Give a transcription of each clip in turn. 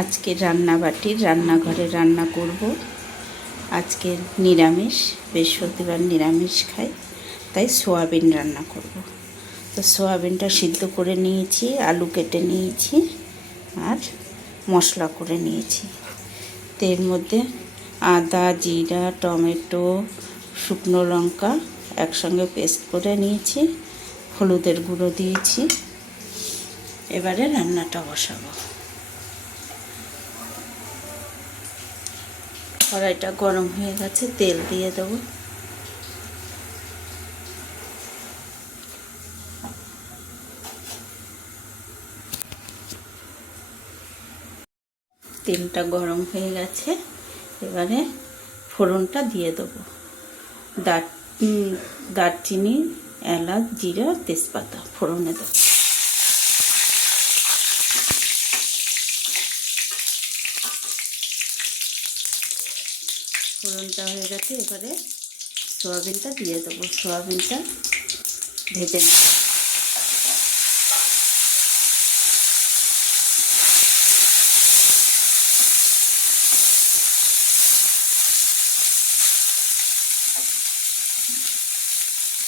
আজকে রান্নাবাটির রান্নাঘরে রান্না করব। আজকে নিরামিষ, বৃহস্পতিবার নিরামিষ খাই, তাই সোয়াবিন রান্না করব। তো সোয়াবিনটা সিদ্ধ করে নিয়েছি, আলু কেটে নিয়েছি আর মশলা করে নিয়েছি। তো এর মধ্যে আদা, জিরা, টমেটো, শুকনো লঙ্কা একসঙ্গে পেস্ট করে নিয়েছি, হলুদের গুঁড়ো দিয়েছি। এবারে রান্নাটা বসাবো। কড়াইটা গরম হয়ে গেছে, তেল দিয়ে দেবো। তেলটা গরম হয়ে গেছে, এবারে ফোড়নটা দিয়ে দেবো। দারচিনি, এলাচ, জিরা, তেজপাতা ফোড়নে দেবো। ফোড়নটা হয়ে গেছে, এবারে সোয়াবিনটা দিয়ে দেবো। সোয়াবিনটা ভেজে নেব।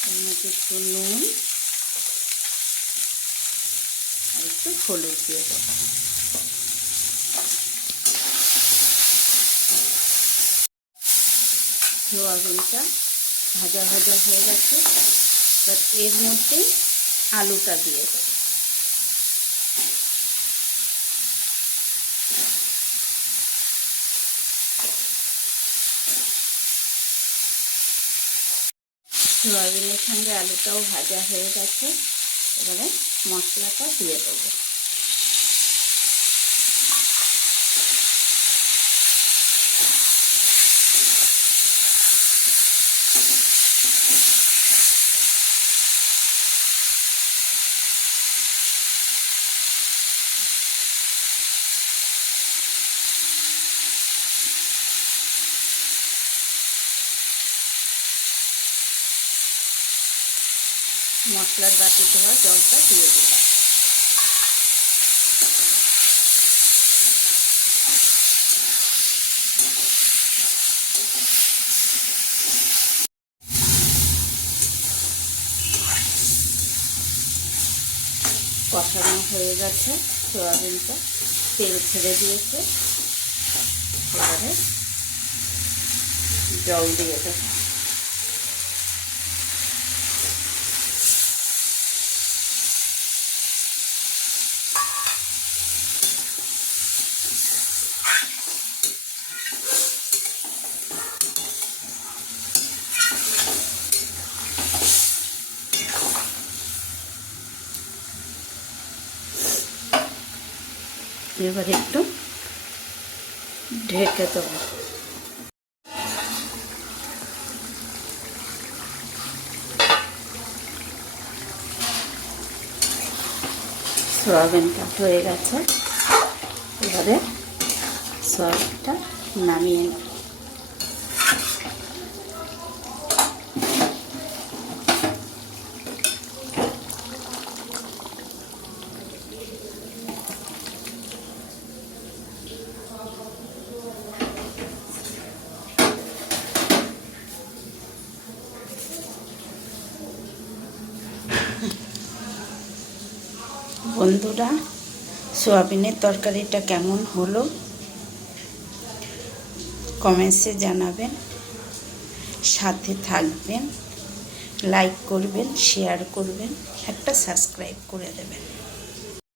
এর মধ্যে একটু নুন আর একটু হলুদ দিয়ে দেবো। সোয়াবিনটা ভাজা ভাজা হয়ে গেছে, এবার এর মধ্যে আলুটা দিয়ে দেবো। সোয়াবিনের সঙ্গে আলুটাও ভাজা হয়ে গেছে, এবারে মশলাটা দিয়ে দেবো। মশলার বাটি ধোয়া জলটা দিয়ে দিলাম। কষানো হয়ে গেছে, সোয়াবিনটা তেল ছেড়ে দিয়েছে, এবারে জল দিয়ে দেবো। এবার একটু ঢেকে দেবো। সোয়াবিনটা হয়ে গেছে, এবারে সোয়াবিনটা নামিয়ে নেব। বন্ধুরা, সোয়াবিনের তরকারিটা কেমন হলো কমেন্টসে জানাবেন, সাথে থাকবেন, লাইক করবেন, শেয়ার করবেন, একটা সাবস্ক্রাইব করে দেবেন।